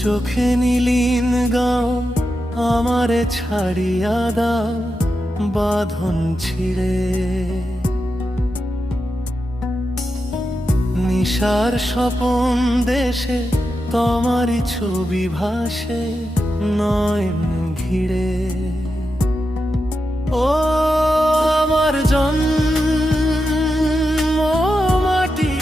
চোখে নীলিন গাও আমারে ছাড়িয়া দাও বাঁধন ছিঁড়ে। নিশার স্বপন দেশে তোমারই ছবি ভাসে নয়ন ঘিরে। ও আমার জন্ম মাটি,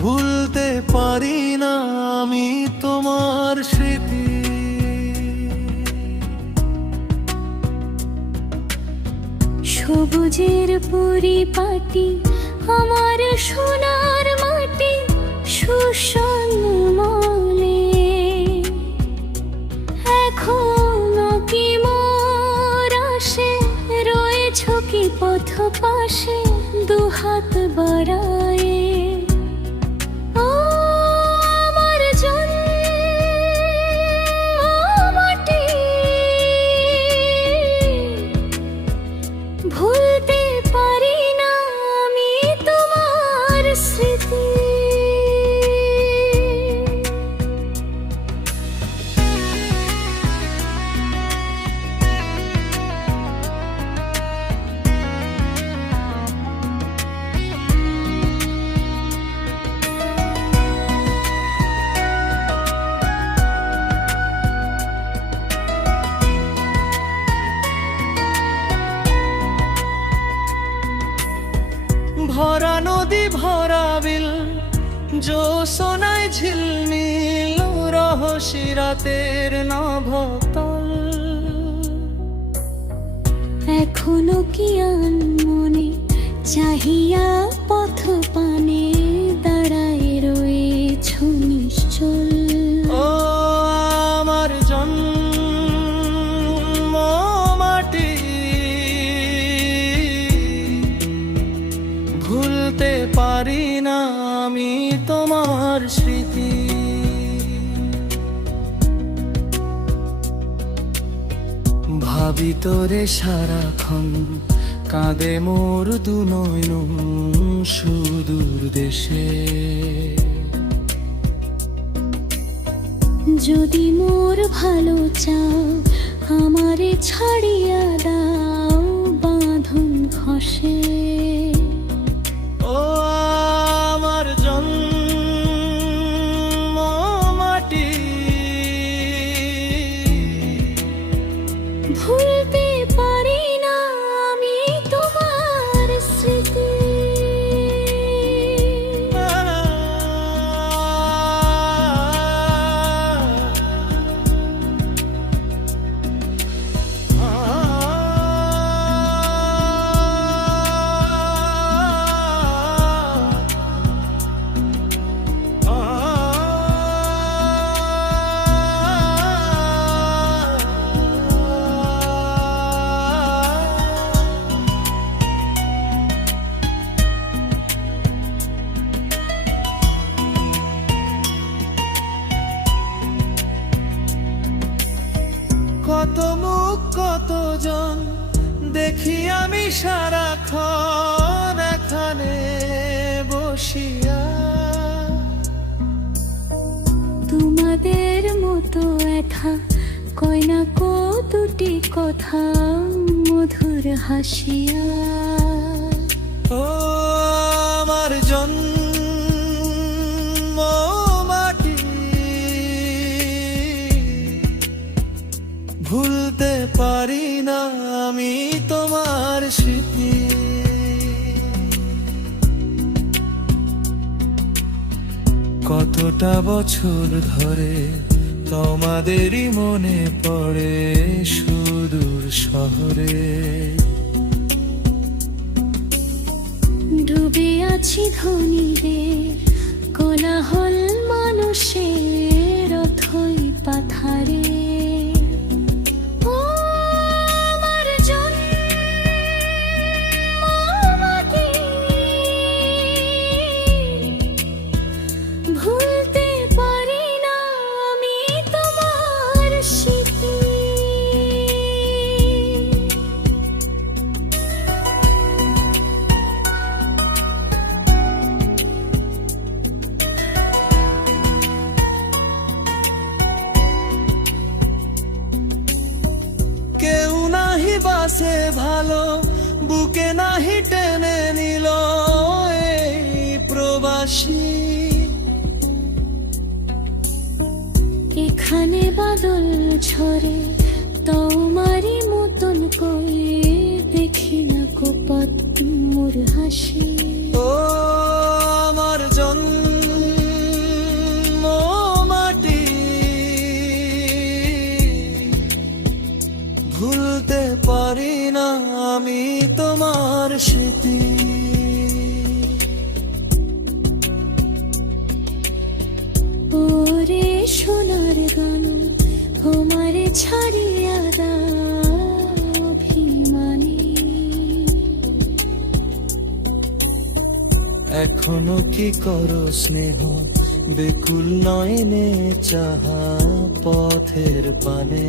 ভুলতে পারি না আমি তোমার স্মৃতি। সবুজের পরিপাটি আমার সোনার মাটি সুষমলে। এখনো কি মোর আসে রয়েছ কি পথ পাশে দুহাত বাড়ায়। ও আমার জন্ম মাটি, ভুলতে পারি না আমি তোমার স্মৃতি। ভরা নদী ভরা বিল জ্যোৎস্নায় ঝিলমিল রহস্যি রাতের নভতল। এখনো কি মনে চাহিয়া পথ পানে দাঁড়ায় রয়েছ নিশ্চল। ও আমার জন্ম মাটি, ভুলতে পারি না আমি তোমার স্মৃতি। ভাবি তোরে সারাক্ষণ কাঁদে মোর দু নয়ন সুদূর দেশে। যদি মোর ভালো চাও আমারে ছাড়িয়া দাও বাঁধন খসে। ও আমার জন্ম মাটি, ভুলতে পারি না আমি তোমার স্মৃতি। কত মুখ কতজন দেখি আমি সারাক্ষণ এখানে বসিয়া। তোমাদের মতো একা কয় না কতটি কথা মধুর হাসিয়া। ও আমার জন্ম মাটি, ভুলতে পারি না আমি তোমার স্মৃতি। কতটা বছর ধরে তোমাদেরই মনে পড়ে সুদূর শহরে। ডুবে আছি ধনীদের কোলাহল মানুষের অথই পাথারে। ভুলতে পারি না আমি তোমার স্মৃতি। ভালো বুকে নাহি টেনে নিল এই প্রবাসী। এখানে বাদল ঝরে তোমারই মতন করে দেখি না কোপাত মোর হাসি। ও আমার জন্ম মাটি, ভুলতে পারি না আমি তোমার স্মৃতি। ওরে সোনার গান তোমারে ছাড়িয়া দাও অভিমানী। এখনো কি করো স্নেহ বেকুল নয়নে চাহা পথের পানে।